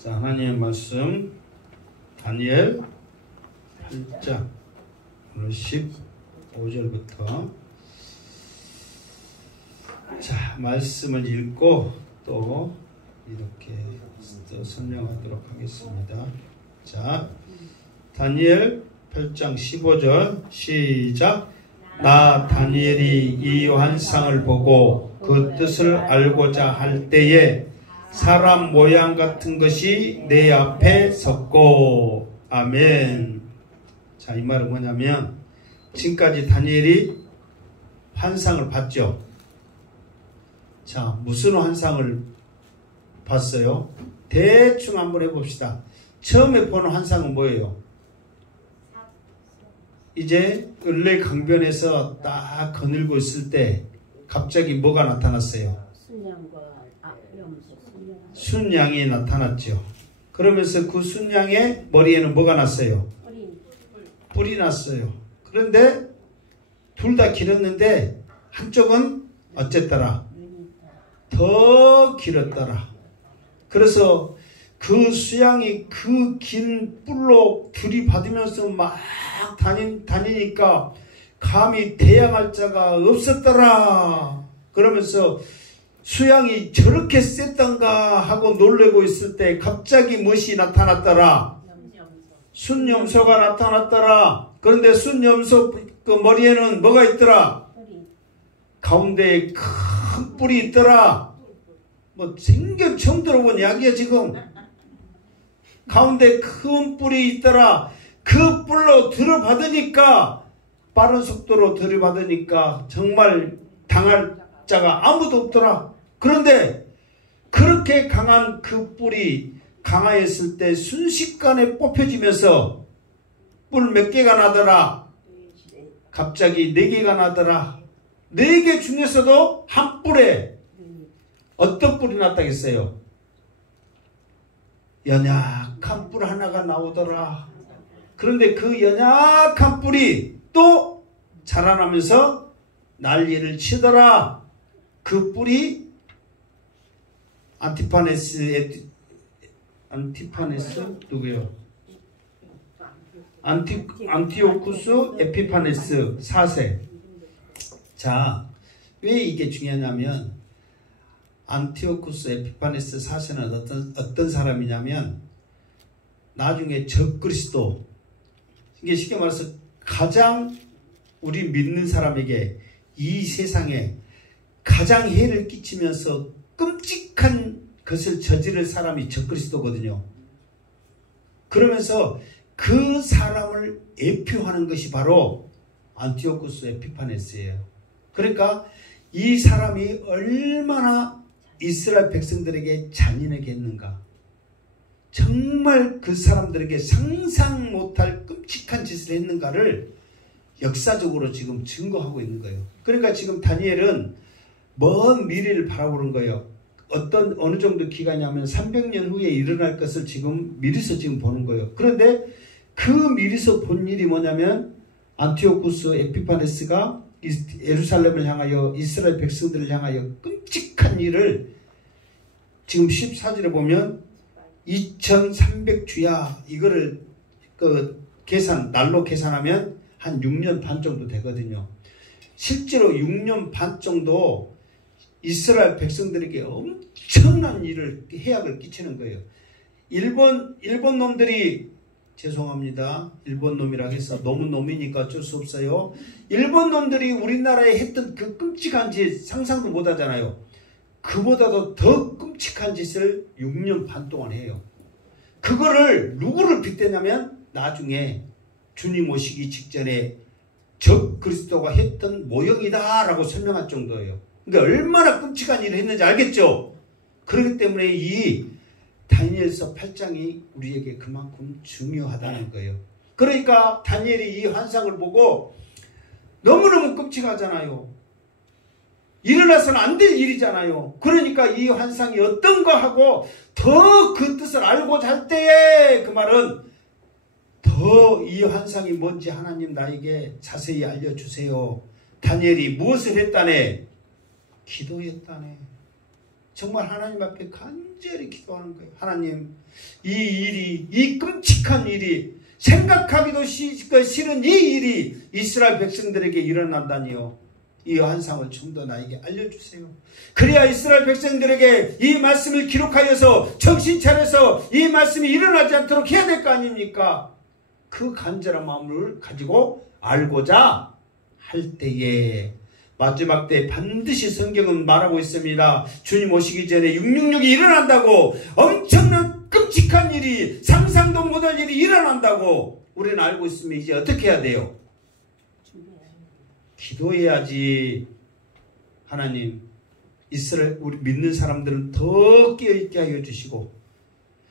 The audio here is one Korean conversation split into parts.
자, 하나님의 말씀 다니엘 8장 오늘 15절부터 자, 말씀을 읽고 또 이렇게 또 설명하도록 하겠습니다. 자, 다니엘 8장 15절 시작. 나 다니엘이 이 환상을 보고 그 뜻을 알고자 할 때에 사람 모양 같은 것이 내 앞에 섰고. 아멘. 자, 이 말은 뭐냐면 지금까지 다니엘이 환상을 봤죠. 자, 무슨 환상을 봤어요? 대충 한번 해봅시다. 처음에 보는 환상은 뭐예요? 이제 을레 강변에서 딱 거닐고 있을 때 갑자기 뭐가 나타났어요? 순양이 나타났죠. 그러면서 그 순양의 머리에는 뭐가 났어요? 뿔이 났어요. 그런데 둘 다 길었는데 한쪽은 어쨌더라? 더 길었더라. 그래서 그 수양이 그 긴 뿔로 들이받으면서 막 다니니까 감히 대항할 자가 없었더라. 그러면서 수양이 저렇게 셌던가 하고 놀래고 있을 때 갑자기 무엇이 나타났더라? 순염소가 나타났더라. 그런데 순염소 그 머리에는 뭐가 있더라? 가운데에 큰 뿔이 있더라. 뭐 생전 처음 들어본 이야기야 지금. 가운데 큰 뿔이 있더라. 그 뿔로 들어받으니까 빠른 속도로 들어받으니까 정말 당할 자가 아무도 없더라. 그런데 그렇게 강한 그 뿔이 강하였을 때 순식간에 뽑혀지면서 뿔 몇 개가 나더라? 갑자기 4개가 나더라. 4개 중에서도 한 뿔에 어떤 뿔이 났다겠어요? 연약한 뿔 하나가 나오더라. 그런데 그 연약한 뿔이 또 자라나면서 난리를 치더라. 그 뿔이 안티파네스 누구요? 안티오쿠스 에피파네스 4세. 자, 왜 이게 중요하냐면 안티오쿠스 에피파네스 4세는 어떤 사람이냐면 나중에 적그리스도, 이게 쉽게 말해서 가장 우리 믿는 사람에게 이 세상에 가장 해를 끼치면서 끔찍한 것을 저지를 사람이 적그리스도거든요. 그러면서 그 사람을 예표하는 것이 바로 안티오쿠스 에피파네스예요. 그러니까 이 사람이 얼마나 이스라엘 백성들에게 잔인하게 했는가. 정말 그 사람들에게 상상 못할 끔찍한 짓을 했는가를 역사적으로 지금 증거하고 있는 거예요. 그러니까 지금 다니엘은 먼 미래를 바라보는 거예요. 어느 정도 기간이냐면 300년 후에 일어날 것을 지금 미리서 지금 보는 거예요. 그런데 그 미리서 본 일이 뭐냐면 안티오쿠스 에피파네스가 예루살렘을 향하여 이스라엘 백성들을 향하여 끔찍한 일을 지금 14절에 보면 2300주야 이거를 날로 계산하면 한 6년 반 정도 되거든요. 실제로 6년 반 정도 이스라엘 백성들에게 엄청난 일을, 해악을 끼치는 거예요. 일본 놈들이, 죄송합니다. 일본 놈이라고 해서 너무 놈이니까 어쩔 수 없어요. 일본 놈들이 우리나라에 했던 그 끔찍한 짓 상상도 못 하잖아요. 그보다도 더 끔찍한 짓을 6년 반 동안 해요. 그거를 누구를 빗대냐면 나중에 주님 오시기 직전에 적 그리스도가 했던 모형이다 라고 설명할 정도예요. 그러니까 얼마나 끔찍한 일을 했는지 알겠죠? 그렇기 때문에 이 다니엘서 8장이 우리에게 그만큼 중요하다는 거예요. 그러니까 다니엘이 이 환상을 보고 너무너무 끔찍하잖아요. 일어나서는 안 될 일이잖아요. 그러니까 이 환상이 어떤가 하고 더 그 뜻을 알고자 할 때에 그 말은 더 이 환상이 뭔지 하나님 나에게 자세히 알려주세요. 다니엘이 무엇을 했다네? 기도했다네. 정말 하나님 앞에 간절히 기도하는 거예요. 하나님, 이 일이, 이 끔찍한 일이, 생각하기도 싫은 이 일이 이스라엘 백성들에게 일어난다니요. 이 환상을 좀 더 나에게 알려주세요. 그래야 이스라엘 백성들에게 이 말씀을 기록하여서 정신 차려서 이 말씀이 일어나지 않도록 해야 될 거 아닙니까? 그 간절한 마음을 가지고 알고자 할 때에 마지막 때 반드시 성경은 말하고 있습니다. 주님 오시기 전에 666이 일어난다고, 엄청난 끔찍한 일이, 상상도 못할 일이 일어난다고 우리는 알고 있으면 이제 어떻게 해야 돼요? 기도해야지. 하나님, 이스라엘 우리 믿는 사람들은 더 깨어있게 하여 주시고,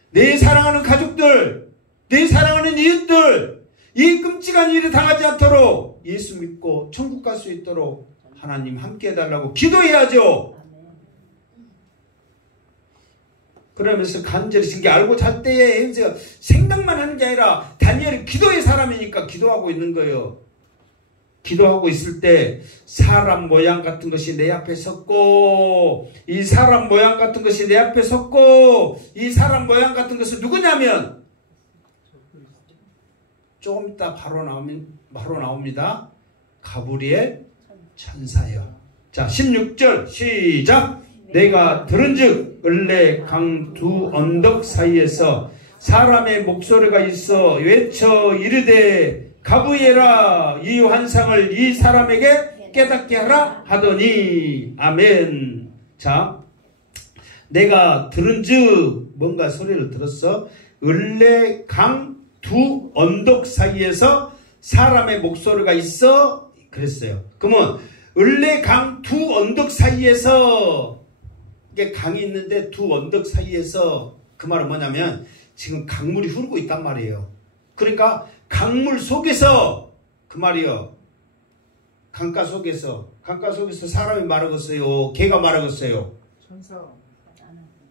내 사랑하는 가족들, 내 사랑하는 이웃들, 이 끔찍한 일이 당하지 않도록 예수 믿고 천국 갈 수 있도록 하나님 함께 해달라고 기도해야죠. 그러면서 간절히 신게 알고 잘 때에 생각만 하는 게 아니라 다니엘은 기도의 사람이니까 기도하고 있는 거예요. 기도하고 있을 때 사람 모양 같은 것이 내 앞에 섰고, 이 사람 모양 같은 것이 내 앞에 섰고, 이 사람 모양 같은 것은 누구냐면 조금 이따 바로 나옵니다. 가브리엘 천사요. 자, 16절 시작. 내가 들은즉 을레 강 두 언덕 사이에서 사람의 목소리가 있어 외쳐 이르되 가브리엘아, 이 환상을 이 사람에게 깨닫게 하라 하더니. 아멘. 자, 내가 들은즉 뭔가 소리를 들었어. 을레 강 두 언덕 사이에서 사람의 목소리가 있어 그랬어요. 그러면 을레 강 두 언덕 사이에서, 이게 강이 있는데 두 언덕 사이에서, 그 말은 뭐냐면 지금 강물이 흐르고 있단 말이에요. 그러니까 강물 속에서, 그 말이요, 강가 속에서 사람이 말하겠어요? 개가 말하겠어요?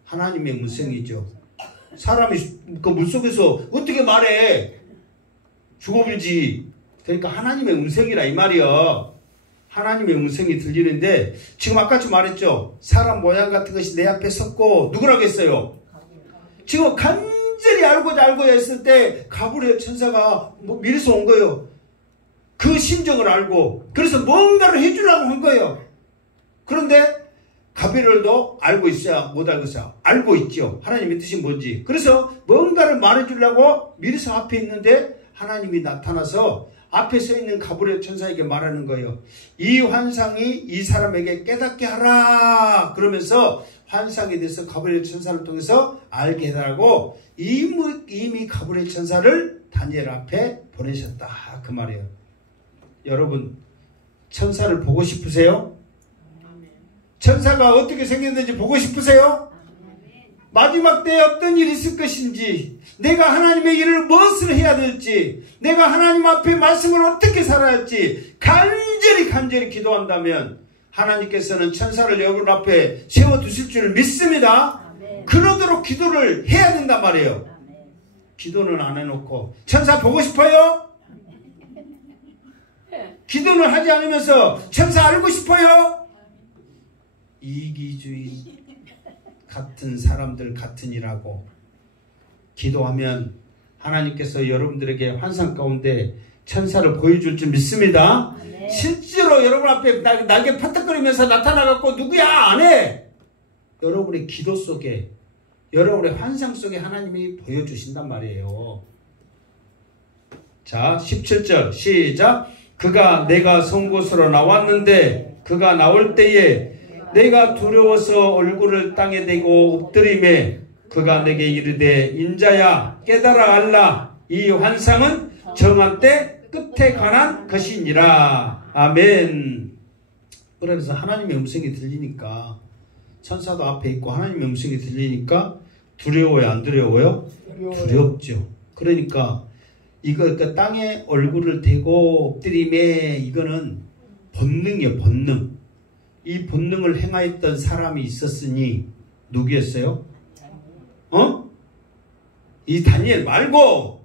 하나님의 음성이죠. 사람이 그 물속에서 어떻게 말해? 죽어버리지. 그러니까 하나님의 음성이라 이 말이요. 하나님의 음성이 들리는데, 지금 아까처럼 말했죠. 사람 모양 같은 것이 내 앞에 섰고, 누구라고 했어요? 지금 간절히 알고자 했을 때 가브리엘 천사가 미리서 온 거예요. 그 심정을 알고, 그래서 뭔가를 해주려고 한 거예요. 그런데 가브리엘도 알고 있어야 못 알고 있어요. 알고 있죠. 하나님의 뜻이 뭔지. 그래서 뭔가를 말해주려고 미리서 앞에 있는데 하나님이 나타나서 앞에 서 있는 가브리엘 천사에게 말하는 거예요. 이 환상이 이 사람에게 깨닫게 하라. 그러면서 환상에 대해서 가브리엘 천사를 통해서 알게 해달라고 이미 가브리엘 천사를 다니엘 앞에 보내셨다. 그 말이에요. 여러분, 천사를 보고 싶으세요? 천사가 어떻게 생겼는지 보고 싶으세요? 마지막 때에 어떤 일이 있을 것인지, 내가 하나님의 일을 무엇을 해야 될지, 내가 하나님 앞에 말씀을 어떻게 살아야 할지 간절히 기도한다면 하나님께서는 천사를 여러분 앞에 세워두실 줄 믿습니다. 그러도록 기도를 해야 된단 말이에요. 기도는 안 해놓고 천사 보고 싶어요? 기도는 하지 않으면서 천사 알고 싶어요? 이기주의 같은 사람들 같으니라고. 기도하면 하나님께서 여러분들에게 환상 가운데 천사를 보여줄 줄 믿습니다. 네. 실제로 여러분 앞에 날개 파닥거리면서 나타나갖고 누구야 안 해. 여러분의 기도 속에, 여러분의 환상 속에 하나님이 보여주신단 말이에요. 자, 17절 시작. 그가 내가 선 곳으로 나왔는데 그가 나올 때에 내가 두려워서 얼굴을 땅에 대고 엎드리매 그가 내게 이르되 인자야 깨달아 알라. 이 환상은 정한 때 끝에 관한 것이니라. 아멘. 그러면서 하나님의 음성이 들리니까, 천사도 앞에 있고 하나님의 음성이 들리니까 두려워요, 안 두려워요? 두렵죠. 그러니까 이거 그 땅에 얼굴을 대고 엎드림에, 이거는 본능이에요, 본능. 이 본능을 행하였던 사람이 있었으니 누구였어요? 이 다니엘 말고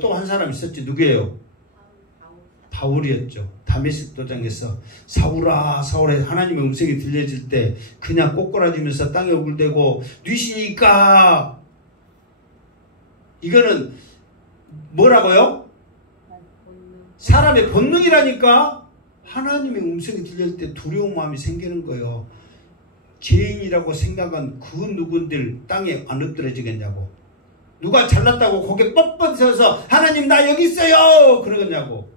또 한 사람 있었지. 누구예요? 바울이었죠. 다메섹 도장에서 사울아 사울아 하나님의 음성이 들려질 때 그냥 꼬꾸라지면서 땅에 얼굴대고 뉘시니까 이거는 뭐라고요? 사람의 본능이라니까. 하나님의 음성이 들릴 때 두려운 마음이 생기는 거예요. 죄인이라고 생각한 그 누군들 땅에 안 엎드려지겠냐고. 누가 잘났다고 고개 뻣뻣 서서 하나님 나 여기 있어요 그러겠냐고.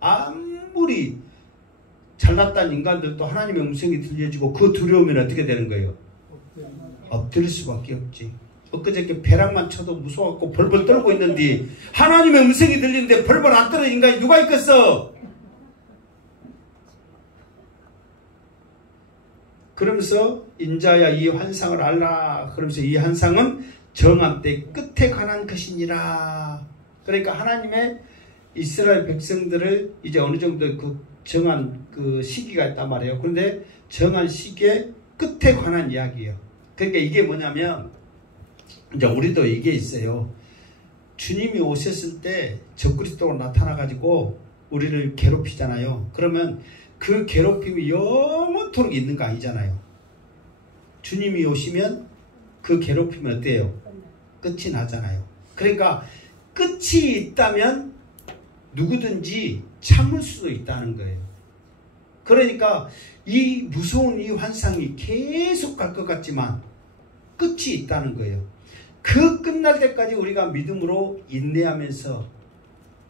아무리 잘났다는 인간들도 하나님의 음성이 들려지고 그 두려움이 어떻게 되는 거예요? 엎드릴 수밖에 없지. 엊그저께 벼락만 쳐도 무서워갖고 벌벌 떨고 있는데 하나님의 음성이 들리는데 벌벌 안 떨어진 인간이 누가 있겠어? 그러면서 인자야 이 환상을 알라. 그러면서 이 환상은 정한 때 끝에 관한 것이니라. 그러니까 하나님의 이스라엘 백성들을 이제 어느 정도 그 정한 그 시기가 있단 말이에요. 그런데 정한 시기의 끝에 관한 이야기예요. 그러니까 이게 뭐냐면 이제 우리도 이게 있어요. 주님이 오셨을 때 적그리스도가 나타나가지고 우리를 괴롭히잖아요. 그러면 그 괴롭힘이 영원토록 있는 거 아니잖아요. 주님이 오시면 그 괴롭힘이 어때요? 끝이 나잖아요. 그러니까 끝이 있다면 누구든지 참을 수도 있다는 거예요. 그러니까 이 무서운 이 환상이 계속 갈 것 같지만 끝이 있다는 거예요. 그 끝날 때까지 우리가 믿음으로 인내하면서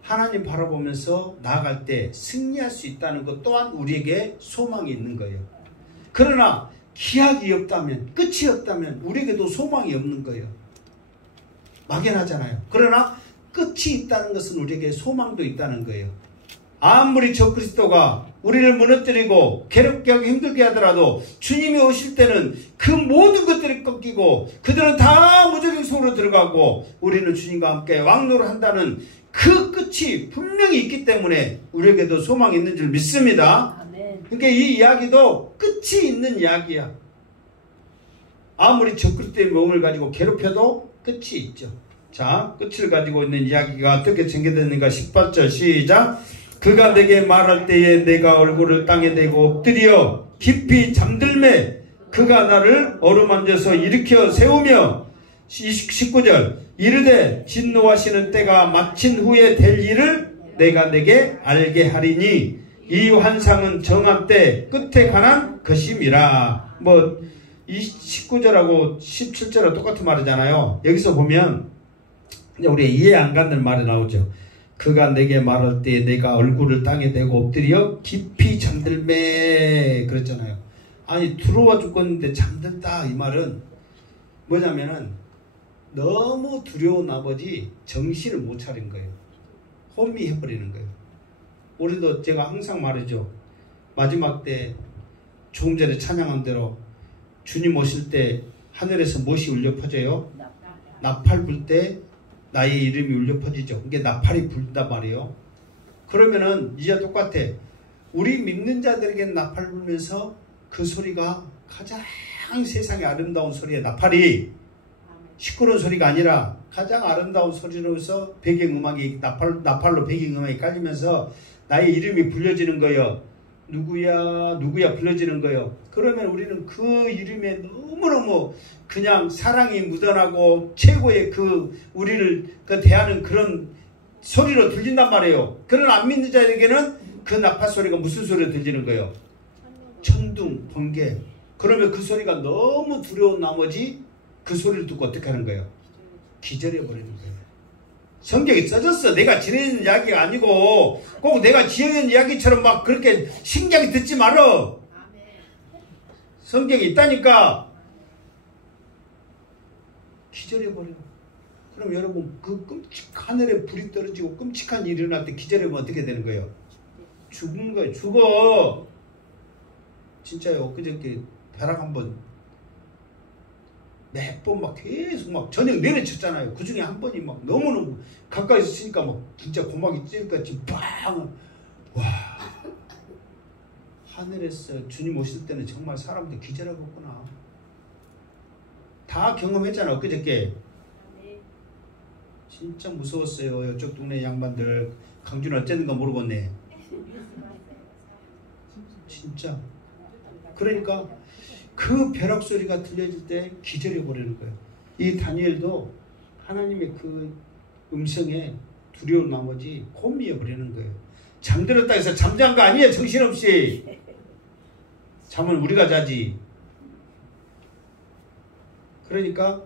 하나님 바라보면서 나아갈 때 승리할 수 있다는 것 또한 우리에게 소망이 있는 거예요. 그러나 기약이 없다면, 끝이 없다면 우리에게도 소망이 없는 거예요. 막연하잖아요. 그러나 끝이 있다는 것은 우리에게 소망도 있다는 거예요. 아무리 적그리스도가 우리를 무너뜨리고 괴롭게 하고 힘들게 하더라도 주님이 오실 때는 그 모든 것들이 꺾이고 그들은 다 무적행 속으로 들어가고 우리는 주님과 함께 왕노를 한다는 그 끝이 분명히 있기 때문에 우리에게도 소망이 있는 줄 믿습니다. 그러니까 이 이야기도 끝이 있는 이야기야. 아무리 적그리스도의 몸을 가지고 괴롭혀도 끝이 있죠. 자, 끝을 가지고 있는 이야기가 어떻게 전개되는가. 18절 시작. 그가 내게 말할 때에 내가 얼굴을 땅에 대고 엎드려 깊이 잠들매 그가 나를 어루만져서 일으켜 세우며 19절 이르되 진노하시는 때가 마친 후에 될 일을 내가 내게 알게 하리니 이 환상은 정한 때 끝에 관한 것임이라. 뭐 이 19절하고 17절하고 똑같은 말이잖아요. 여기서 보면 우리 이해 안 가는 말이 나오죠. 그가 내게 말할 때 내가 얼굴을 땅에 대고 엎드려 깊이 잠들매 그랬잖아요. 아니 들어와 죽겠는데 잠들다 이 말은 뭐냐면은 너무 두려운 아버지 정신을 못 차린 거예요. 혼미해버리는 거예요. 우리도 제가 항상 말이죠. 마지막 때 조금 전에 찬양한 대로 주님 오실 때 하늘에서 무엇이 울려 퍼져요? 나팔 불 때 나의 이름이 울려 퍼지죠. 이게 나팔이 불다 말이에요. 그러면은 이제 똑같아. 우리 믿는 자들에게는 나팔 불면서 그 소리가 가장 세상에 아름다운 소리에 나팔이 시끄러운 소리가 아니라 가장 아름다운 소리로서 배경음악이 나팔로 배경음악이 깔리면서 나의 이름이 불려지는 거예요. 누구야 누구야 불려지는 거예요. 그러면 우리는 그 이름에 너무너무 그냥 사랑이 묻어나고 최고의 그 우리를 그 대하는 그런 소리로 들린단 말이에요. 그러나 안 믿는 자에게는 그 나팔 소리가 무슨 소리로 들리는 거예요? 천둥 번개. 그러면 그 소리가 너무 두려운 나머지 그 소리를 듣고 어떻게 하는 거예요? 기절해버리는 거예요. 성경에 써졌어. 내가 지내는 이야기가 아니고 꼭 내가 지어낸 이야기처럼 막 그렇게 신기하게 듣지 말어. 성경에 있다니까. 기절해버려. 그럼 여러분 그 하늘에 불이 떨어지고 끔찍한 일이 일어날 때 기절하면 어떻게 되는 거예요? 죽는 거예요. 죽어. 진짜요. 그저께 벼락 한번 몇 번 막 계속 막 저녁 내려쳤잖아요. 그 중에 한 번이 막 너무너무 가까이서 치니까 막 진짜 고막이 찔까지 빵. 와. 하늘에서 주님 오실 때는 정말 사람들 기절하겠구나. 다 경험했잖아. 그저께. 진짜 무서웠어요. 이쪽 동네 양반들. 강준은 어쨌는가 모르겠네. 진짜. 그러니까 그 벼락 소리가 들려질 때 기절해 버리는 거예요. 이 다니엘도 하나님의 그 음성에 두려운 나머지 곤미해 버리는 거예요. 잠들었다 해서 잠잔 거 아니에요. 정신없이. 잠은 우리가 자지. 그러니까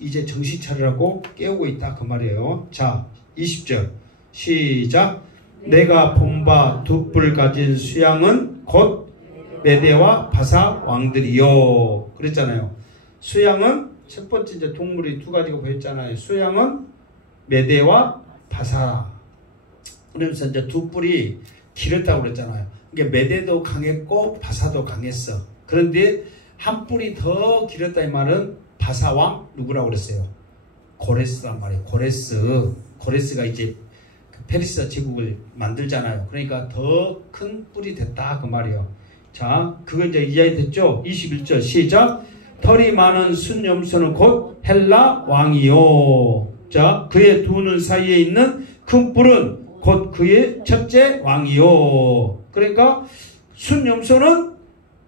이제 정신 차리라고 깨우고 있다 그 말이에요. 자, 20절 시작. 내가 본 바 두 뿔 가진 수양은 곧 메대와 바사 왕들이요. 그랬잖아요. 수양은 첫 번째 이제 동물이 두 가지가 보였잖아요. 수양은 메대와 바사. 그러면서 이제 두 뿔이 길었다고 그랬잖아요. 그러니까 메대도 강했고 바사도 강했어. 그런데 한 뿔이 더 길었다 이 말은 바사왕 누구라고 그랬어요? 고레스란 말이에요. 고레스가 이제 페르시아 제국을 만들잖아요. 그러니까 더 큰 뿔이 됐다 그 말이에요. 자, 그거 이제 이해됐죠? 21절 시작. 털이 많은 순염소는 곧 헬라 왕이요. 자, 그의 두 눈 사이에 있는 큰 뿔은 곧 그의 첫째 왕이요. 그러니까 순염소는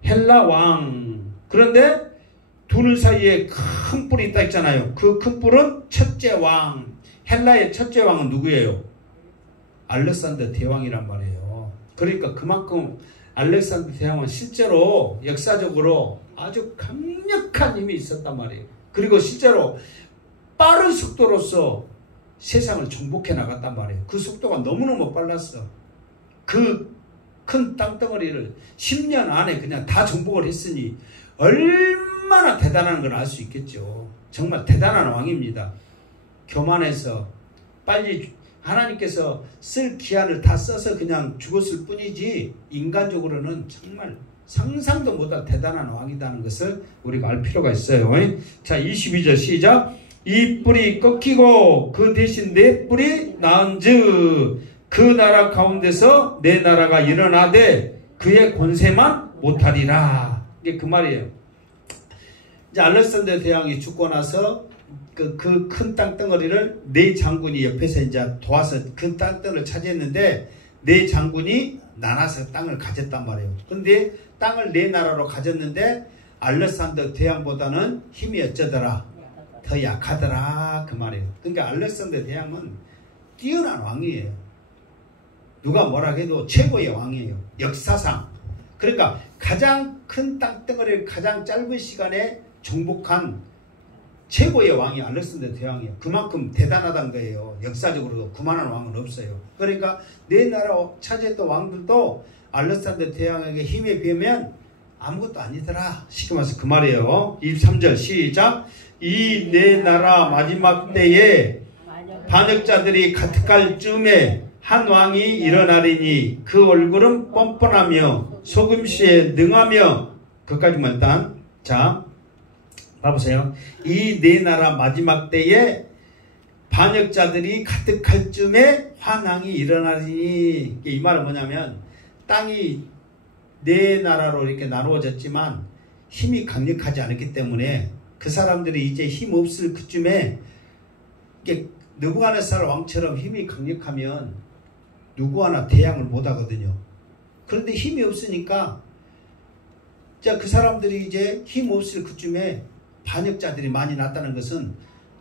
헬라 왕. 그런데 두 눈 사이에 큰 뿔이 있다 했잖아요. 그 큰 뿔은 첫째 왕. 헬라의 첫째 왕은 누구예요? 알렉산더 대왕이란 말이에요. 그러니까 그만큼 알렉산더 대왕은 실제로 역사적으로 아주 강력한 힘이 있었단 말이에요. 그리고 실제로 빠른 속도로서 세상을 정복해 나갔단 말이에요. 그 속도가 너무너무 빨랐어. 그 큰 땅덩어리를 10년 안에 그냥 다 정복을 했으니 얼마나 대단한 걸 알 수 있겠죠. 정말 대단한 왕입니다. 교만해서 빨리 하나님께서 쓸 기한을 다 써서 그냥 죽었을 뿐이지 인간적으로는 정말 상상도 못할 대단한 왕이라는 것을 우리가 알 필요가 있어요. 자, 22절 시작. 이 뿔이 꺾이고 그 대신 내 뿔이 나은즉 그 나라 가운데서 내 나라가 일어나되 그의 권세만 못하리라. 이게 그 말이에요. 이제 알렉산더 대왕이 죽고 나서 그 큰 땅덩어리를 네 장군이 옆에서 이제 도와서 큰 땅덩어리를 차지했는데 네 장군이 나눠서 땅을 가졌단 말이에요. 그런데 땅을 네 나라로 가졌는데 알렉산더 대왕보다는 힘이 어쩌더라? 더 약하더라 그 말이에요. 그러니까 알렉산더 대왕은 뛰어난 왕이에요. 누가 뭐라 해도 최고의 왕이에요. 역사상. 그러니까 가장 큰 땅덩어리를 가장 짧은 시간에 정복한 최고의 왕이 알렉산더 대왕이에요. 그만큼 대단하다는 거예요. 역사적으로도 그만한 왕은 없어요. 그러니까 네 나라 차지했던 왕들도 알렉산더 대왕에게 힘에 비하면 아무것도 아니더라. 쉽게 말해서 그 말이에요. 23절 시작. 이 네 나라 마지막 때에 반역자들이 가득할 즈음에 한 왕이 일어나리니 그 얼굴은 뻔뻔하며 속임수에 능하며 그까지만 일단 자 봐보세요. 이 네 나라 마지막 때에 반역자들이 가득할 즈음에 한 왕이 일어나리니 이 말은 뭐냐면 땅이 네 나라로 이렇게 나누어졌지만 힘이 강력하지 않았기 때문에 그 사람들이 이제 힘 없을 그쯤에 느부갓네살 왕처럼 힘이 강력하면 누구 하나 대항을 못 하거든요. 그런데 힘이 없으니까 자, 그 사람들이 이제 힘 없을 그쯤에 반역자들이 많이 났다는 것은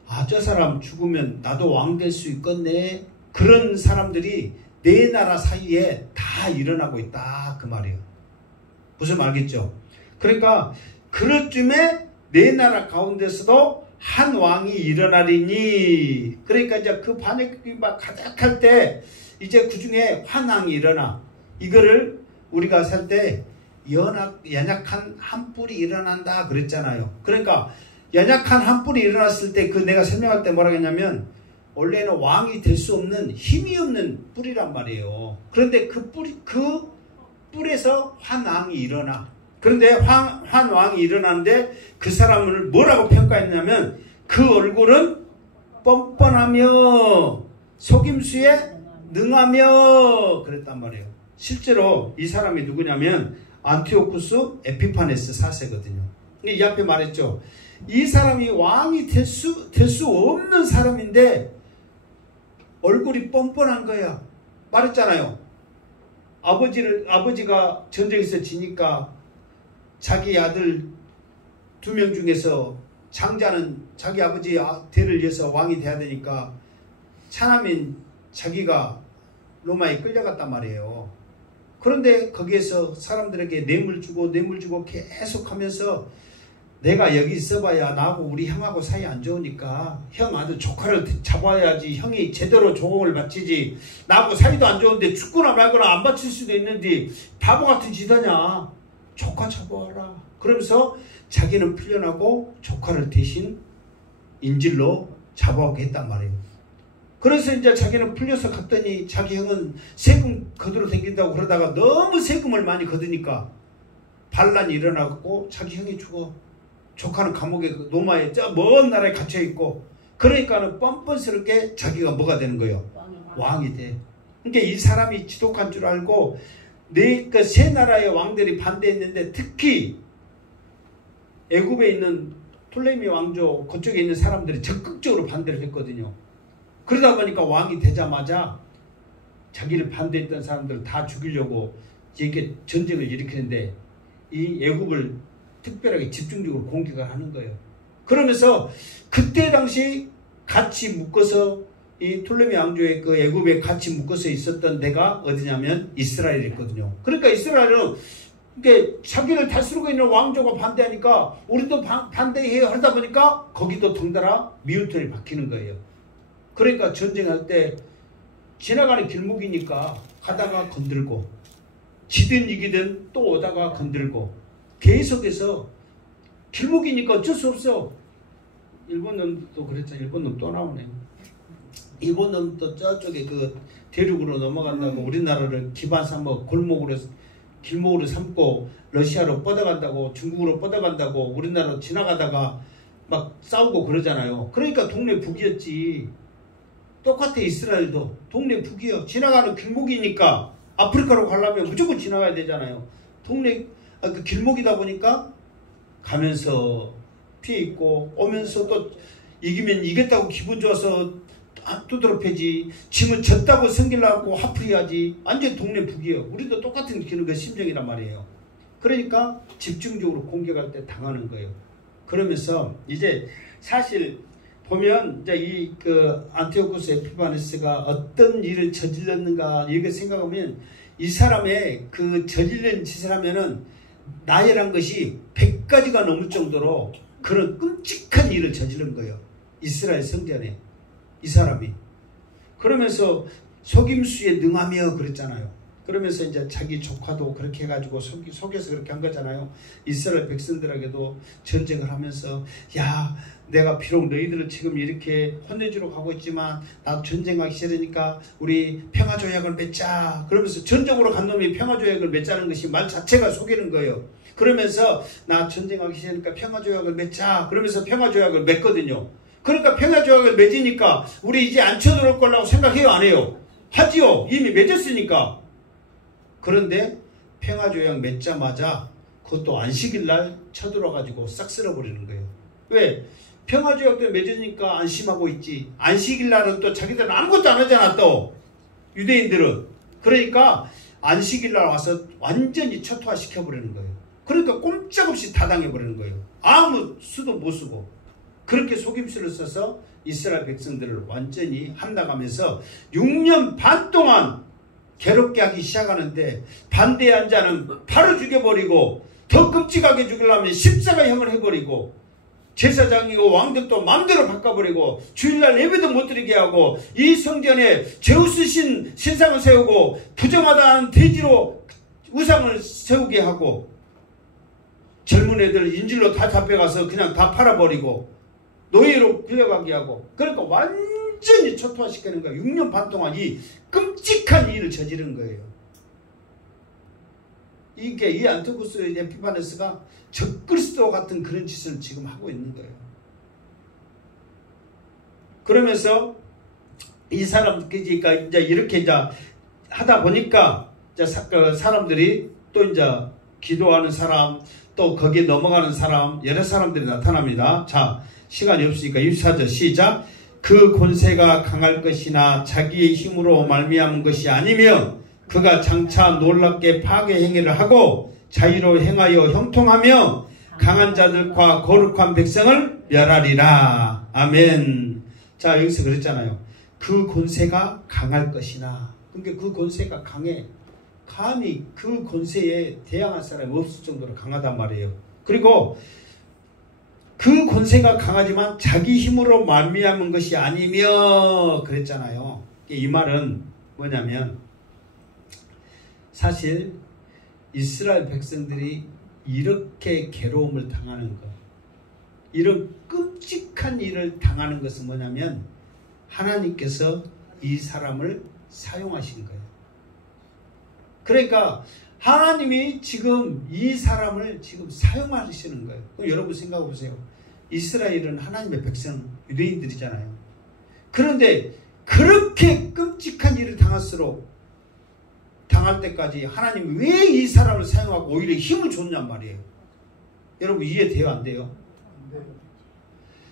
아, 저 사람 죽으면 나도 왕 될 수 있겠네. 그런 사람들이 네 나라 사이에 다 일어나고 있다 그 말이에요. 무슨 말겠죠? 그러니까 그럴 쯤에 네 나라 가운데서도 한 왕이 일어나리니 그러니까 이제 그 반역이 막 가득할 때 이제 그 중에 한 왕이 일어나. 이거를 우리가 살 때 연약한 한 뿔이 일어난다 그랬잖아요. 그러니까 연약한 한 뿔이 일어났을 때 그 내가 설명할 때 뭐라 했냐면 원래는 왕이 될 수 없는 힘이 없는 뿔이란 말이에요. 그런데 그 뿔에서 한 왕이 일어나. 그런데 한 왕이 일어나는데 그 사람을 뭐라고 평가했냐면 그 얼굴은 뻔뻔하며 속임수에 능하며 그랬단 말이에요. 실제로 이 사람이 누구냐면 안티오쿠스 에피파네스 4세거든요. 이 앞에 말했죠. 이 사람이 왕이 될 수 없는 사람인데 얼굴이 뻔뻔한 거야. 말했잖아요. 아버지가 전쟁에서 지니까 자기 아들 2명 중에서 장자는 자기 아버지 대를 이어서 왕이 돼야 되니까 차남인 자기가 로마에 끌려갔단 말이에요. 그런데 거기에서 사람들에게 뇌물 주고 계속 하면서 내가 여기 있어봐야 나하고 우리 형하고 사이 안 좋으니까 형 아들 조카를 잡아야지 형이 제대로 조공을 바치지 나하고 사이도 안 좋은데 죽거나 말거나 안 바칠 수도 있는데 바보 같은 짓 하냐. 조카 잡아와라. 그러면서 자기는 풀려나고 조카를 대신 인질로 잡아오게 했단 말이에요. 그래서 이제 자기는 풀려서 갔더니 자기 형은 세금 거두러 다닌다고 그러다가 너무 세금을 많이 거두니까 반란이 일어나고 자기 형이 죽어. 조카는 감옥에 로마에 저 먼 나라에 갇혀있고 그러니까는 뻔뻔스럽게 자기가 뭐가 되는 거예요? 왕이 돼. 그러니까 이 사람이 지독한 줄 알고 그 세 나라의 왕들이 반대했는데 특히 애굽에 있는 톨레미 왕조 그쪽에 있는 사람들이 적극적으로 반대를 했거든요. 그러다 보니까 왕이 되자마자 자기를 반대했던 사람들을 다 죽이려고 이렇게 전쟁을 일으키는데 이 애굽을 특별하게 집중적으로 공격을 하는 거예요. 그러면서 그때 당시 같이 묶어서 이 톨레미 왕조의 그 애굽에 같이 묶어서 있었던 데가 어디냐면 이스라엘이었거든요. 그러니까 이스라엘은 이게 자기를 다스리고 있는 왕조가 반대하니까 우리도 반대해요 하다 보니까 거기도 덩달아 미우털이 박히는 거예요. 그러니까 전쟁할 때 지나가는 길목이니까 가다가 건들고 지든 이기든 또 오다가 건들고 계속해서 길목이니까 어쩔 수 없어. 일본 놈도 그랬잖아. 일본 놈 또 나오네. 일본 놈도 저쪽에 그 대륙으로 넘어간다고 우리나라를 기반 삼아 길목으로 삼고 러시아로 뻗어간다고 중국으로 뻗어간다고 우리나라로 지나가다가 막 싸우고 그러잖아요. 그러니까 동네 북이었지. 똑같아. 이스라엘도 동네 북이요. 지나가는 길목이니까 아프리카로 가려면 무조건 지나가야 되잖아요. 동네 그 길목이다 보니까 가면서 피해 있고 오면서 또 이기면 이겼다고 기분 좋아서 두드러 패지. 지면 졌다고 성질나고 화풀이하지. 완전 동네 북이요. 우리도 똑같은 그 심정이란 말이에요. 그러니까 집중적으로 공격할 때 당하는 거예요. 그러면서 이제 사실 보면 이제 이 그 안티오쿠스 에피파네스가 어떤 일을 저질렀는가 이렇게 생각하면 이 사람의 그 저질른 짓을 하면은 나열한 것이 100가지가 넘을 정도로 그런 끔찍한 일을 저지른 거예요. 이스라엘 성전에 이 사람이. 그러면서 속임수에 능하며 그랬잖아요. 그러면서 이제 자기 조카도 그렇게 해가지고 속여서 그렇게 한 거잖아요. 이스라엘 백성들에게도 전쟁을 하면서 야 내가 비록 너희들은 지금 이렇게 혼내주러 가고 있지만 나도 전쟁하기 싫으니까 우리 평화조약을 맺자. 그러면서 전적으로 간 놈이 평화조약을 맺자는 것이 말 자체가 속이는 거예요. 그러면서 나 전쟁하기 싫으니까 평화조약을 맺자. 그러면서 평화조약을 맺거든요. 그러니까 평화조약을 맺으니까 우리 이제 안 쳐들어올 거라고 생각해요? 안 해요? 하지요. 이미 맺었으니까. 그런데 평화조약 맺자마자 그것도 안식일날 쳐들어가지고 싹 쓸어버리는 거예요. 왜? 평화조약도 맺으니까 안심하고 있지. 안식일날은 또 자기들은 아무것도 안 하잖아 또. 유대인들은. 그러니까 안식일날 와서 완전히 초토화시켜버리는 거예요. 그러니까 꼼짝없이 다 당해버리는 거예요. 아무 수도 못 쓰고. 그렇게 속임수를 써서 이스라엘 백성들을 완전히 함락하면서 6년 반 동안 괴롭게 하기 시작하는데 반대한 자는 바로 죽여버리고 더 끔찍하게 죽이려면 십자가형을 해버리고 제사장이고 왕들도 마음대로 바꿔버리고 주일날 예배도 못 드리게 하고 이 성전에 제우스 신상을 세우고 부정하다는 돼지로 우상을 세우게 하고 젊은 애들 인질로 다 잡혀가서 그냥 다 팔아버리고 노예로 빌려가게 하고 그러니까 완전히 초토화시키는 거예요. 6년 반 동안 이 끔찍한 일을 저지른 거예요. 이게 이 안티오쿠스 에피파네스가 적그리스도 같은 그런 짓을 지금 하고 있는 거예요. 그러면서 이 사람들이 이제 이렇게 이제 하다 보니까 이제 사람들이 또 이제 기도하는 사람 또 거기에 넘어가는 사람 여러 사람들이 나타납니다. 자 시간이 없으니까 24절 시작. 그 권세가 강할 것이나 자기의 힘으로 말미암은 것이 아니며 그가 장차 놀랍게 파괴 행위를 하고 자유로 행하여 형통하며 강한 자들과 거룩한 백성을 멸하리라. 아멘. 자, 여기서 그랬잖아요. 그 권세가 강할 것이나. 그러니까 그 권세가 강해. 감히 그 권세에 대항할 사람이 없을 정도로 강하단 말이에요. 그리고 그 권세가 강하지만 자기 힘으로 말미암은 것이 아니며 그랬잖아요. 이 말은 뭐냐면 사실 이스라엘 백성들이 이렇게 괴로움을 당하는 것, 이런 끔찍한 일을 당하는 것은 뭐냐면 하나님께서 이 사람을 사용하신 거예요. 그러니까 하나님이 지금 이 사람을 지금 사용하시는 거예요. 그럼 여러분 생각해 보세요. 이스라엘은 하나님의 백성, 유대인들이잖아요. 그런데 그렇게 끔찍한 일을 당할 때까지 하나님이 왜 이 사람을 사용하고 오히려 힘을 줬냔 말이에요. 여러분 이해돼요? 안 돼요?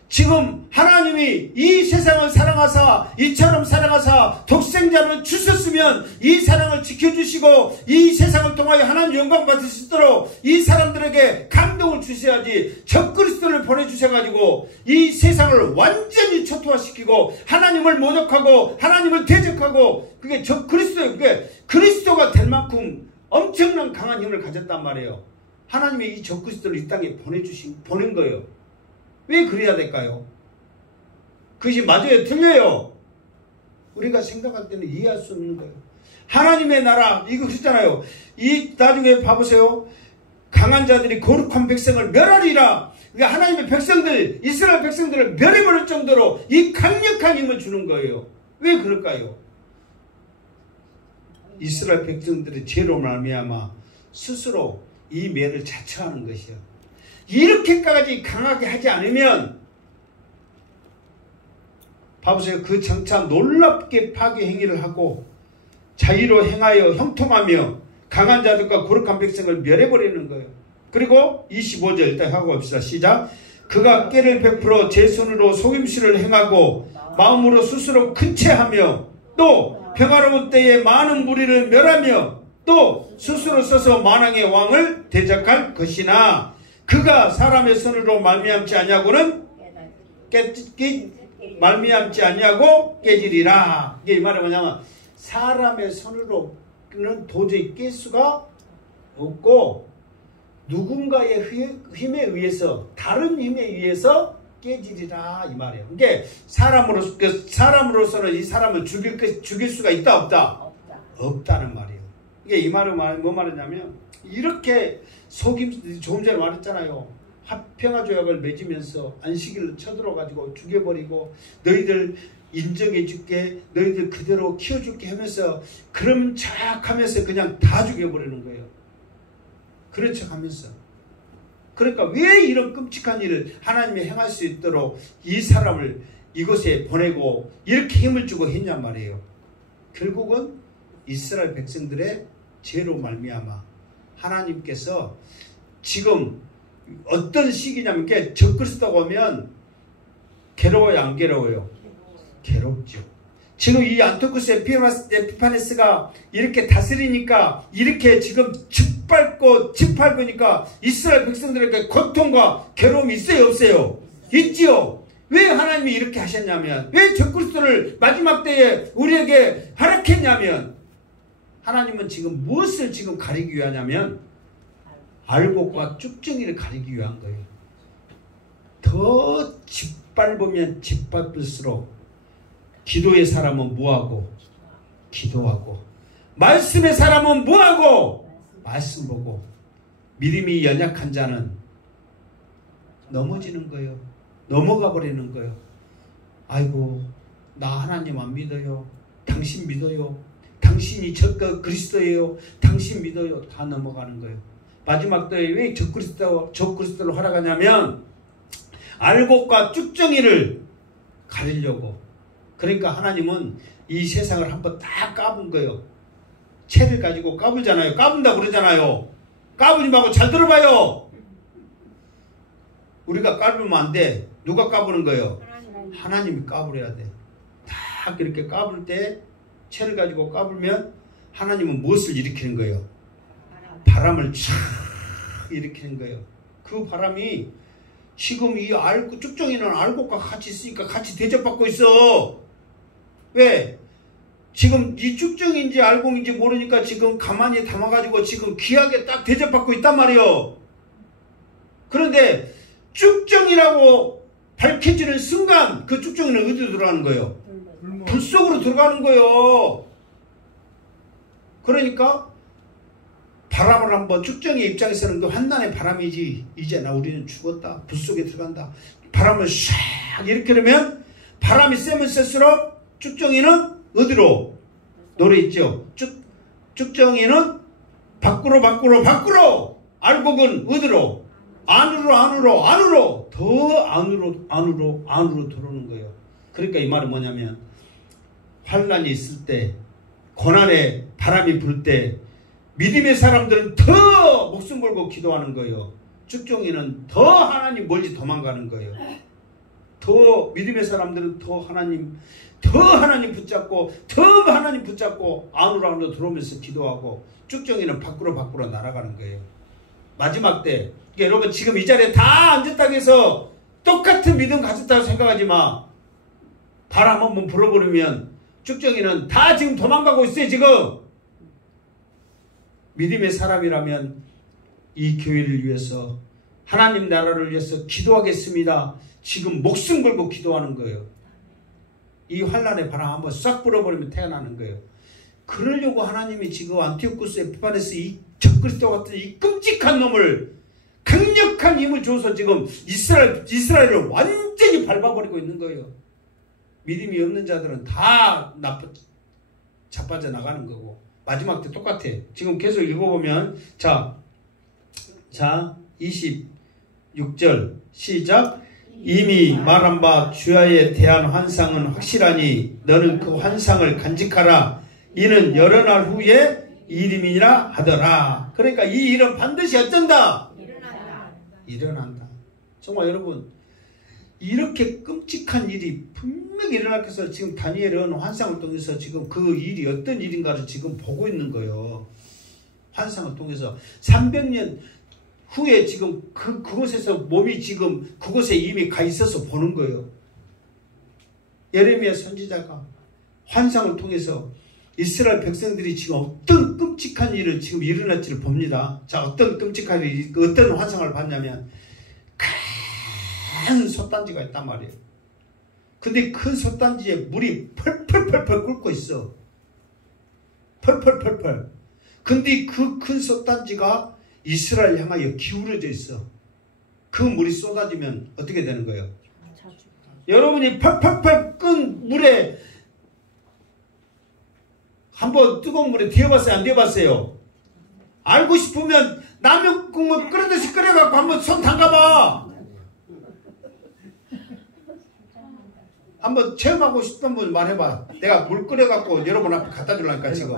지금 하나님이 이 세상을 사랑하사 이처럼 사랑하사 독생자를 주셨으면 이 사랑을 지켜주시고 이 세상을 통하여 하나님 영광 받을 수 있도록 이 사람들에게 감동을 주셔야지. 적그리스도를 보내주셔가지고 이 세상을 완전히 초토화시키고 하나님을 모독하고 하나님을 대적하고 그게 적그리스도예요. 그게 그리스도가 될 만큼 엄청난 강한 힘을 가졌단 말이에요. 하나님이 이 적그리스도를 이 땅에 보낸 거예요. 왜 그래야 될까요? 그것이 맞아요? 틀려요? 우리가 생각할 때는 이해할 수 없는 거예요. 하나님의 나라, 이거 그랬잖아요. 이 나중에 봐보세요. 강한 자들이 거룩한 백성을 멸하리라. 그러니까 하나님의 백성들, 이스라엘 백성들을 멸해버릴 정도로 이 강력한 힘을 주는 거예요. 왜 그럴까요? 이스라엘 백성들의 죄로 말미암아 스스로 이 매를 자처하는 것이요. 이렇게까지 강하게 하지 않으면 봐보세요. 그 장차 놀랍게 파괴 행위를 하고 자유로 행하여 형통하며 강한 자들과 거룩한 백성을 멸해버리는 거예요. 그리고 25절 일단 하고 갑시다. 시작. 그가 꾀를 베풀어 제 손으로 속임수를 행하고 마음으로 스스로 큰 채하며 또 평화로운 때에 많은 무리를 멸하며 또 스스로 써서 만왕의 왕을 대적할 것이나 그가 사람의 손으로 말미암지 아니하고는 말미암지 아니하고 깨지리라. 이게 이 말은 뭐냐면 사람의 손으로는 도저히 깰 수가 없고 누군가의 힘에 의해서 다른 힘에 의해서 깨지리라 이 말이에요. 이게 사람으로서는 이 사람을 죽일 수가 있다 없다? 없다는 말이에요. 이게 이 말은 뭐 말이냐면 이렇게 조금 전에 말했잖아요. 평화조약을 맺으면서 안식일을 쳐들어가지고 죽여버리고 너희들 인정해줄게, 너희들 그대로 키워줄게 하면서 그런 척 하면서 그냥 다 죽여버리는 거예요. 그런 척 하면서. 그러니까 왜 이런 끔찍한 일을 하나님이 행할 수 있도록 이 사람을 이곳에 보내고 이렇게 힘을 주고 했냔 말이에요. 결국은 이스라엘 백성들의 죄로 말미암아 하나님께서 지금 어떤 시기냐면 적그리스도가 오면 괴로워요? 안 괴로워요? 괴롭죠. 지금 이 안티오쿠스 에피파네스가 이렇게 다스리니까 이렇게 지금 짓밟으니까 이스라엘 백성들에게 고통과 괴로움이 있어요? 없어요? 있지요. 왜 하나님이 이렇게 하셨냐면 왜 적그리스도를 마지막 때에 우리에게 허락했냐면 하나님은 지금 무엇을 지금 가리기 위하냐면 알곡과 쭉정이를 가리기 위한 거예요. 더 짓밟으면 짓밟을수록 기도의 사람은 뭐하고? 기도하고 말씀의 사람은 뭐하고? 말씀 보고 믿음이 연약한 자는 넘어지는 거예요. 넘어가 버리는 거예요. 아이고 나 하나님 안 믿어요. 당신 믿어요. 당신이 그리스도예요. 당신 믿어요. 다 넘어가는 거예요. 마지막 때에 왜 적그리스도를 허락하냐면 알곡과 쭉정이를 가리려고. 그러니까 하나님은 이 세상을 한번 다 까본 거예요. 채를 가지고 까불잖아요. 까분다고 그러잖아요. 까부지 말고 잘 들어봐요. 우리가 까불면 안 돼. 누가 까부는 거예요? 하나님이 까불어야 돼. 다 그렇게 까불 때 채를 가지고 까불면 하나님은 무엇을 일으키는 거예요? 바람을 촥 일으키는 거예요. 그 바람이 지금 이 쭉정이는 알곡과 같이 있으니까 같이 대접받고 있어. 왜? 지금 이 쭉정인지 알곡인지 모르니까 지금 가만히 담아가지고 지금 귀하게 딱 대접받고 있단 말이에요. 그런데 쭉정이라고 밝혀지는 순간 그 쭉정이는 어디로 들어가는 거예요? 불 속으로 들어가는 거예요. 그러니까 바람을 한번 쭉정이 입장에서는 그 환난의 바람이지 이제 우리는 죽었다. 불 속에 들어간다. 바람을 샥 일으키려면 바람이 세면 셀수록 쭉정이는 어디로? 노래 있죠. 쭉정이는 밖으로 알곡은 어디로? 안으로 더 안으로 들어오는 거예요. 그러니까 이 말은 뭐냐면 환난이 있을 때 고난의 바람이 불 때 믿음의 사람들은 더 목숨 걸고 기도하는 거예요. 쭉정이는 더 하나님 멀리 도망가는 거예요. 더 믿음의 사람들은 더 하나님 붙잡고 안으로 들어오면서 기도하고 쭉정이는 밖으로 날아가는 거예요. 마지막 때 그러니까 여러분 지금 이 자리에 다 앉았다고 해서 똑같은 믿음 가졌다고 생각하지 마. 바람 한번 불어버리면 쭉정이는 다 지금 도망가고 있어요. 지금 믿음의 사람이라면 이 교회를 위해서 하나님 나라를 위해서 기도하겠습니다. 지금 목숨 걸고 기도하는 거예요. 이 환난의 바람 한번 싹 불어버리면 태어나는 거예요. 그러려고 하나님이 지금 안티오쿠스 에피파네스 이 적그리스도 같은 이 끔찍한 놈을 강력한 힘을 줘서 지금 이스라엘을 완전히 밟아버리고 있는 거예요. 믿음이 없는 자들은 다 자빠져 나가는 거고 마지막 때 똑같아. 지금 계속 읽어보면 자 26절 시작. 이미 말한 바 주야에 대한 환상은 확실하니 너는 그 환상을 간직하라. 이는 여러 날 후에 일임이라 하더라. 그러니까 이 일은 반드시 어쩐다? 일어난다. 정말 여러분 이렇게 끔찍한 일이 분명히 일어날 것을 지금 다니엘은 환상을 통해서 지금 그 일이 어떤 일인가를 지금 보고 있는 거예요. 환상을 통해서 300년 후에 지금 그곳에서 몸이 지금 그곳에 이미 가 있어서 보는 거예요. 예레미야 선지자가 환상을 통해서 이스라엘 백성들이 지금 어떤 끔찍한 일을 지금 일어날지를 봅니다. 자, 어떤 끔찍한 일이, 어떤 환상을 봤냐면 큰 솥단지가 있단 말이에요. 근데 큰 솥단지에 물이 펄펄펄펄 끓고 있어. 펄펄펄펄. 근데 그 큰 솥단지가 이스라엘 향하여 기울어져 있어. 그 물이 쏟아지면 어떻게 되는 거예요? 여러분이 펄펄펄 끈 물에 한번 뜨거운 물에 데워봤어요? 안 데워봤어요? 알고 싶으면 라면 국물 끓여듯이 끓여갖고 한번 손 담가봐. 한번 체험하고 싶은 분 말해봐. 내가 물 끓여갖고 여러분 앞에 갖다 주려니까 지금.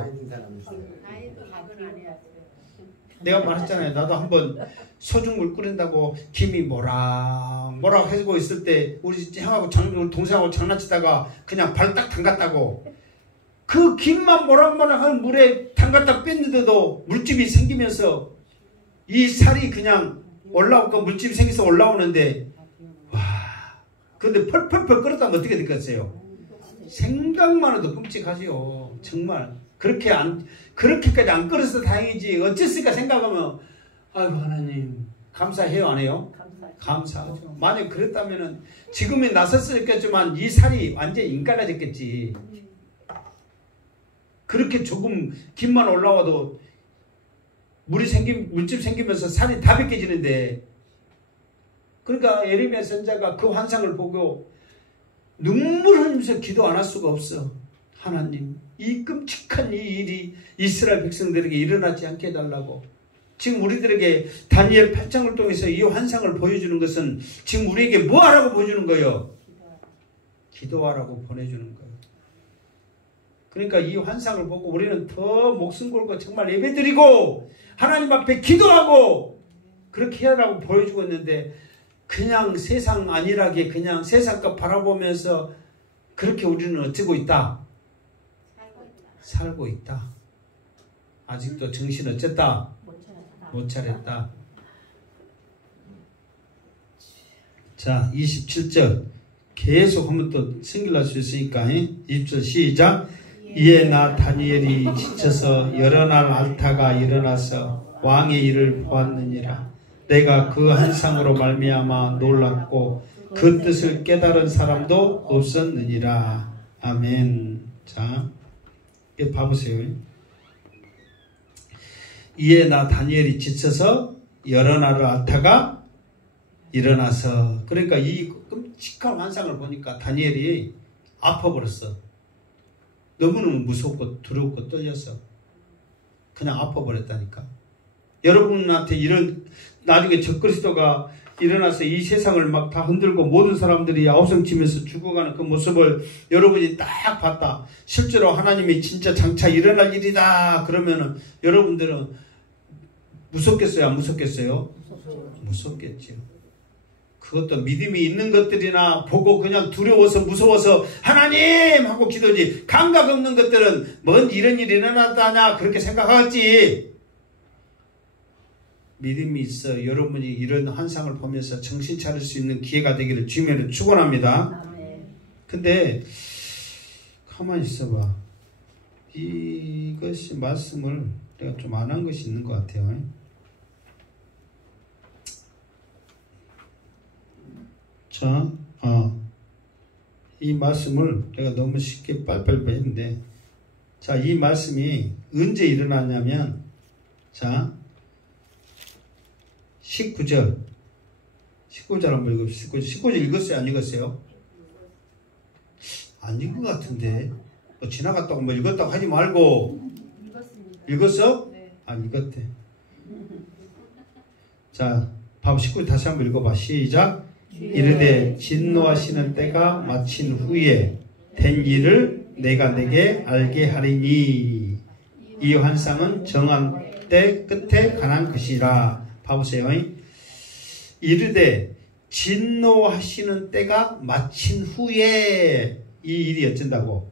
내가 말했잖아요. 나도 한번 소중물 끓인다고 김이 모락모락 해지고 있을 때 우리 형하고 우리 동생하고 장난치다가 그냥 발 딱 담갔다고. 그 김만 모락모락한 물에 담갔다 뺐는데도 물집이 생기면서 이 살이 그냥 올라오고 물집이 생겨서 올라오는데 와. 근데 펄펄펄 끓었다면 어떻게 됐겠어요? 생각만 해도 끔찍하지요. 정말. 그렇게까지 안 끓여서 다행이지. 어쨌을까 생각하면, 아이고, 하나님, 감사해요, 안 해요? 감사하죠. 만약 그랬다면은, 지금이 나섰었겠지만, 이 살이 완전히 인갈라졌겠지. 그렇게 조금 김만 올라와도, 물집 생기면서 살이 다 벗겨지는데, 그러니까 예레미야 선지자가 그 환상을 보고, 눈물 흘리면서 기도 안 할 수가 없어. 하나님, 이 끔찍한 이 일이 이스라엘 백성들에게 일어나지 않게 해달라고. 지금 우리들에게 다니엘 8장을 통해서 이 환상을 보여주는 것은 지금 우리에게 뭐 하라고 보여주는 거예요? 기도하라고 보내주는 거예요. 그러니까 이 환상을 보고 우리는 더 목숨 걸고 정말 예배드리고 하나님 앞에 기도하고 그렇게 해라고 보여주고 있는데 그냥 세상 안일하게 그냥 세상껏 바라보면서 그렇게 우리는 어쩌고 있다? 살고 있다. 아직도 정신 어쨌다? 못 차렸다. 자, 27절 계속 한번 또 생길날 수 있으니까 20절 시작. 이에 나 다니엘이 지쳐서 여러 날 앓다가 일어나서 왕의 일을 보았느니라. 내가 그 한상으로 말미암아 놀랐고 그 뜻을 깨달은 사람도 없었느니라. 아멘. 자, 이거 봐보세요. 이에 나 다니엘이 지쳐서 여러 날을 앓다가 일어나서, 그러니까 이 끔찍한 환상을 보니까 다니엘이 아파버렸어. 너무너무 무섭고 두렵고 떨려서 그냥 아파버렸다니까. 여러분한테 이런 나중에 적그리스도가 일어나서 이 세상을 막 다 흔들고 모든 사람들이 아우성치면서 죽어가는 그 모습을 여러분이 딱 봤다. 실제로 하나님이 진짜 장차 일어날 일이다 그러면은 여러분들은 무섭겠어요? 안 무섭겠어요? 무섭겠죠. 그것도 믿음이 있는 것들이나 보고 그냥 두려워서 무서워서 하나님 하고 기도지, 감각 없는 것들은 뭔 이런 일이 일어났다냐 그렇게 생각하겠지. 믿음이 있어 여러분이 이런 환상을 보면서 정신 차릴 수 있는 기회가 되기를 주님으로 축원합니다. 근데 가만히 있어봐. 이것이 말씀을 내가 좀 안 한 것이 있는 것 같아요. 자, 이 말씀을 내가 너무 쉽게 빨리빨리 했는데, 자, 이 말씀이 언제 일어났냐면, 자, 19절 한번 읽읍시다. 19절 읽었어요? 안 읽었어요? 안 읽은 것 같은데. 뭐 지나갔다고 뭐 읽었다고 하지 말고. 읽었어? 네. 읽었대. 자, 바로 19절 다시 한번 읽어봐. 시작. 이르되 진노하시는 때가 마친 후에 된 일을 내가 내게 알게 하리니 이 환상은 정한 때 끝에 관한 것이라. 봐보세요. 이르되 진노하시는 때가 마친 후에 이 일이 어쩐다고?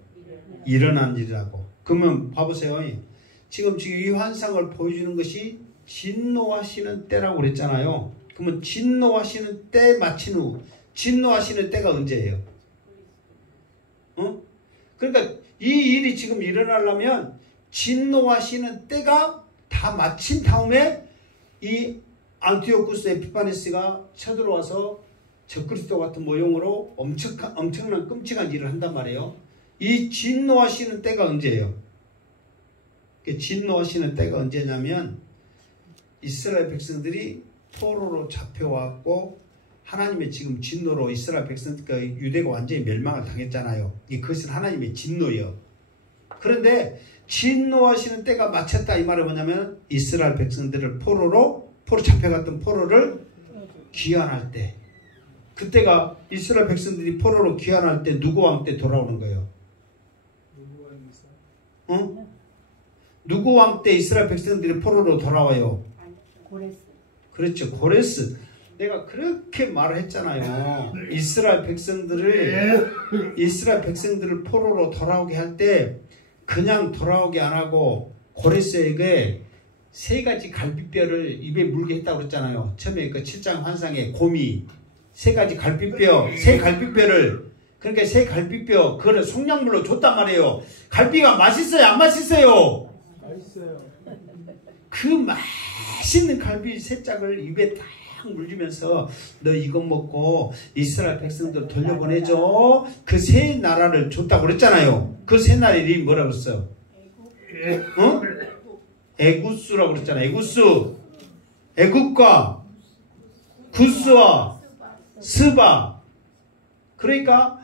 일어난 일이라고. 그러면 봐보세요. 지금 이 환상을 보여주는 것이 진노하시는 때라고 그랬잖아요. 그러면 진노하시는 때 마친 후, 진노하시는 때가 언제예요? 그러니까 이 일이 지금 일어나려면 진노하시는 때가 다 마친 다음에 이 안티오쿠스 에피파네스가 쳐들어와서 적그리스도 같은 모형으로 엄청난 끔찍한 일을 한단 말이에요. 이 진노하시는 때가 언제예요? 진노하시는 때가 언제냐면 이스라엘 백성들이 포로로 잡혀왔고 하나님의 지금 진노로 이스라엘 백성, 그러니까 유대가 완전히 멸망을 당했잖아요. 그것은 하나님의 진노예요. 그런데 진노하시는 때가 마쳤다 이 말은 뭐냐면 이스라엘 백성들을 포로 잡혀갔던 포로를 귀환할 때, 그때가 이스라엘 백성들이 포로로 귀환할 때 누구 왕 때 돌아오는 거예요? 누구 왕 때 이스라엘 백성들이 포로로 돌아와요? 고레스. 그렇죠. 고레스. 내가 그렇게 말을 했잖아요. 이스라엘 백성들을 포로로 돌아오게 할 때 그냥 돌아오게 안 하고 고레스에게 세 가지 갈비뼈를 입에 물게 했다고 그랬잖아요. 처음에 그 7장 환상의 곰이 세 가지 갈비뼈, 세 갈비뼈를, 그러니까 세 갈비뼈 그거를 속량물로 줬단 말이에요. 갈비가 맛있어요? 안 맛있어요? 맛있어요. 그 맛있는 갈비 세 짝을 입에 딱 물리면서 너 이거 먹고 이스라엘 백성들 돌려보내줘. 그 세 나라를 줬다고 그랬잖아요. 그 세 나라 이름이 뭐라고 그랬어? 에구스라고 그랬잖아. 에구스. 에굽과 구스와 스바. 그러니까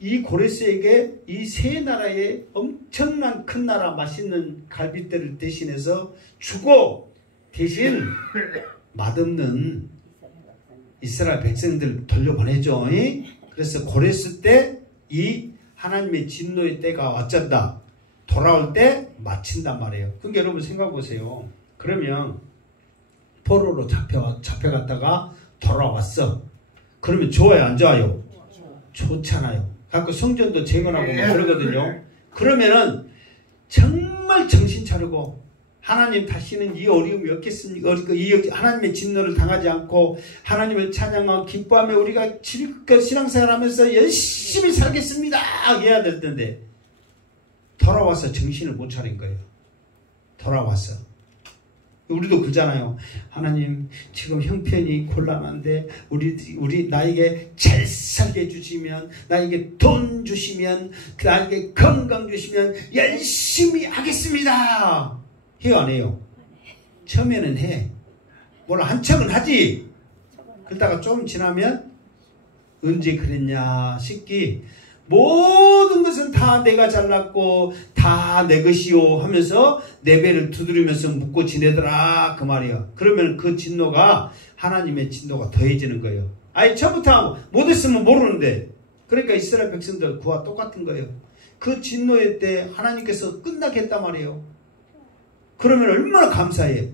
이 고레스에게 이 세 나라의 엄청난 큰 나라 맛있는 갈비뼈를 대신해서 주고 대신 맛없는 이스라엘 백성들 돌려보내죠. 그래서 고레스 때 이 하나님의 진노의 때가 어쩐다? 돌아올 때 마친단 말이에요. 그러니까 여러분 생각해보세요. 그러면 포로로 잡혀갔다가 돌아왔어. 그러면 좋아요? 안 좋아요? 좋잖아요. 갖고 성전도 재건하고 막 그러거든요. 그러면은 정말 정신 차리고 하나님 다시는 이 어려움이 없겠습니까? 이 하나님의 진노를 당하지 않고 하나님을 찬양하고 기뻐하며 우리가 질껏 신앙생활하면서 열심히 살겠습니다 해야 될 텐데 돌아와서 정신을 못 차린 거예요. 돌아와서 우리도 그러잖아요. 하나님 지금 형편이 곤란한데 우리 나에게 잘 살게 해주시면, 나에게 돈 주시면, 나에게 건강 주시면 열심히 하겠습니다. 해요 안 해요? 처음에는 해. 뭘 한척은 하지. 그러다가 좀 지나면 언제 그랬냐 싶기 모든 것은 다 내가 잘났고 다 내 것이요 하면서 내 배를 두드리면서 묻고 지내더라 그 말이야. 그러면 그 진노가 하나님의 진노가 더해지는 거예요. 아니 처음부터 못했으면 모르는데. 그러니까 이스라엘 백성들 그와 똑같은 거예요. 그 진노의 때 하나님께서 끝나게 했단 말이에요. 그러면 얼마나 감사해.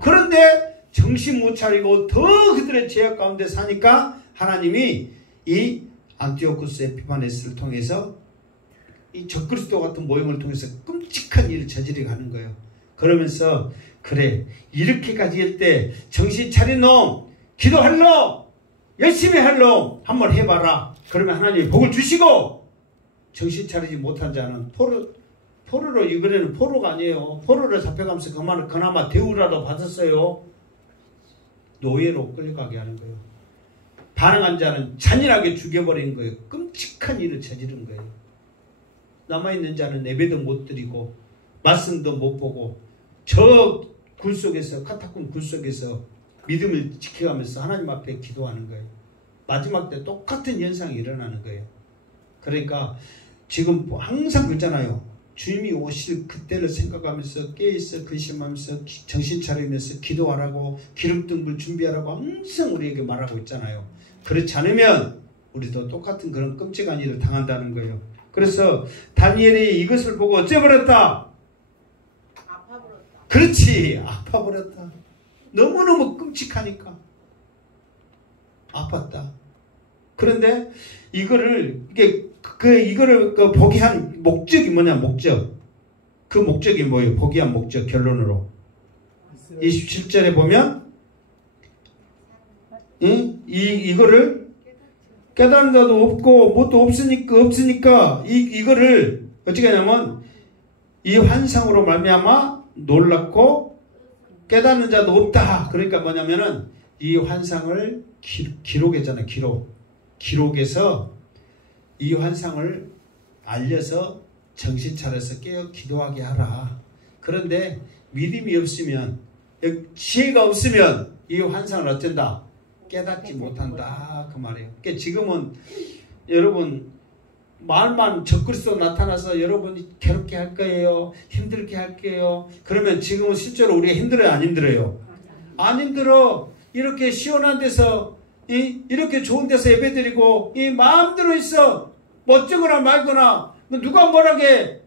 그런데 정신 못 차리고 더 그들의 죄악 가운데 사니까 하나님이 이 안티오쿠스 에피파네스를 통해서 이 적그리스도 같은 모형을 통해서 끔찍한 일을 저지르게 하는 거예요. 그러면서 그래 이렇게까지 할 때 정신 차린 놈, 기도할 놈, 열심히 할 놈 한번 해봐라. 그러면 하나님이 복을 주시고 정신 차리지 못한 자는 포로로 이번에는 포로가 아니에요. 포로로 잡혀가면서 그나마 대우라도 받았어요. 노예로 끌려가게 하는 거예요. 반응한 자는 잔인하게 죽여버린 거예요. 끔찍한 일을 저지른 거예요. 남아있는 자는 예배도 못 드리고 말씀도 못 보고 저 굴 속에서 카타콤 굴 속에서 믿음을 지켜가면서 하나님 앞에 기도하는 거예요. 마지막 때 똑같은 현상이 일어나는 거예요. 그러니까 지금 항상 그러잖아요. 주님이 오실 그때를 생각하면서 깨어있어 근심하면서 정신 차리면서 기도하라고 기름등불 준비하라고 항상 우리에게 말하고 있잖아요. 그렇지 않으면 우리도 똑같은 그런 끔찍한 일을 당한다는 거예요. 그래서 다니엘이 이것을 보고 어째버렸다? 아파버렸다. 그렇지, 아파버렸다. 너무너무 끔찍하니까 아팠다. 그런데 이거를 보게 한 목적이 뭐냐, 목적. 그 목적이 뭐예요? 보게 한 목적, 결론으로. 27절에 보면, 이거를 깨달은 자도 없고, 뭣도 없으니까, 이거를, 어떻게 하냐면, 이 환상으로 말미암아 놀랍고, 깨닫는 자도 없다. 그러니까 뭐냐면은, 이 환상을 기록했잖아요, 기록에서 이 환상을 알려서 정신 차려서 깨어 기도하게 하라. 그런데 믿음이 없으면, 지혜가 없으면 이 환상을 어쩐다? 깨닫지 못한다. 그 말이에요. 그러니까 지금은 여러분 말만 적그리스도 나타나서 여러분이 괴롭게 할 거예요. 힘들게 할 거예요. 그러면 지금은 실제로 우리가 힘들어요? 안 힘들어요? 안 힘들어. 이렇게 시원한 데서 이렇게 좋은 데서 예배드리고 마음대로 있어. 멋지거나 말거나 누가 뭐라게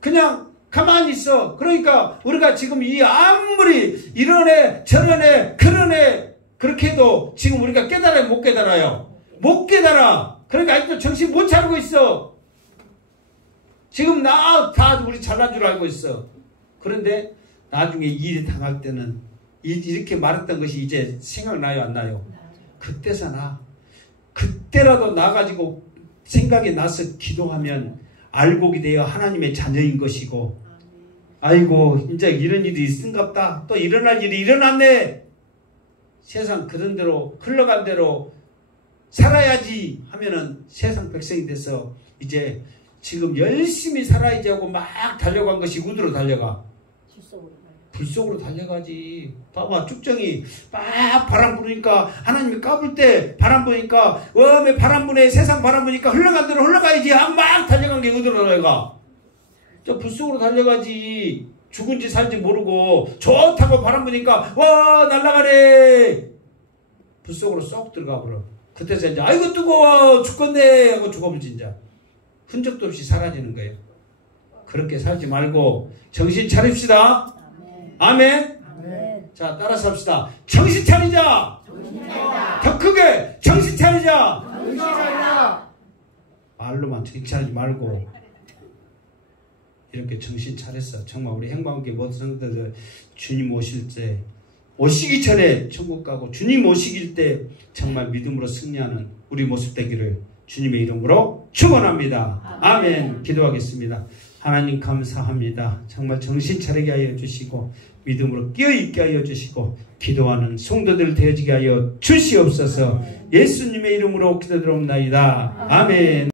그냥 가만히 있어. 그러니까 우리가 지금 아무리 이러네 저러네 그러네 그렇게 해도 지금 우리가 깨달아요? 못 깨달아요? 못 깨달아. 그러니까 아직도 정신 못 차리고 있어. 지금 다 우리 잘난 줄 알고 있어. 그런데 나중에 일이 당할 때는 이렇게 말했던 것이 이제 생각나요, 안 나요? 그때서나 그때라도 나가지고 생각이 나서 기도하면 알곡이 되어 하나님의 자녀인 것이고, 아이고 이제 이런 일이 있은갑다. 또 일어날 일이 일어났네. 세상 그런 대로 흘러간 대로 살아야지 하면은 세상 백성이 돼서 이제 지금 열심히 살아야지 하고 막 달려간 것이 어디로 달려가? 불 속으로 달려가지. 봐봐, 쭉정이 막 바람 부니까 하나님이 까불 때 바람 부니까 웜에 바람 부네, 세상 바람 부니까 흘러간 대로 흘러가야지. 막 달려간 게 어디로 달려가? 저 불 속으로 달려가지. 죽은지 살지 모르고 좋다고 바람 부니까 와 날아가네. 불 속으로 쏙 들어가 버려. 그때서 이제 아이고 뜨거워 죽겠네 하고 죽어버리지. 이제 흔적도 없이 사라지는 거예요. 그렇게 살지 말고 정신 차립시다. 아멘. 아멘. 자, 따라서 합시다. 정신 차리자. 더 크게 정신 차리자. 말로만 정신 차리지 말고 이렇게 정신 차렸어. 정말 우리 행방교회 모든 성도들 주님 오실 때, 오시기 전에 천국 가고 주님 오시길 때 정말 믿음으로 승리하는 우리 모습 되기를 주님의 이름으로 축원합니다. 아멘. 기도하겠습니다. 하나님 감사합니다. 정말 정신 차리게 하여 주시고 믿음으로 깨어있게 하여 주시고 기도하는 성도들 되어지게 하여 주시옵소서. 예수님의 이름으로 기도드립니다. 아멘.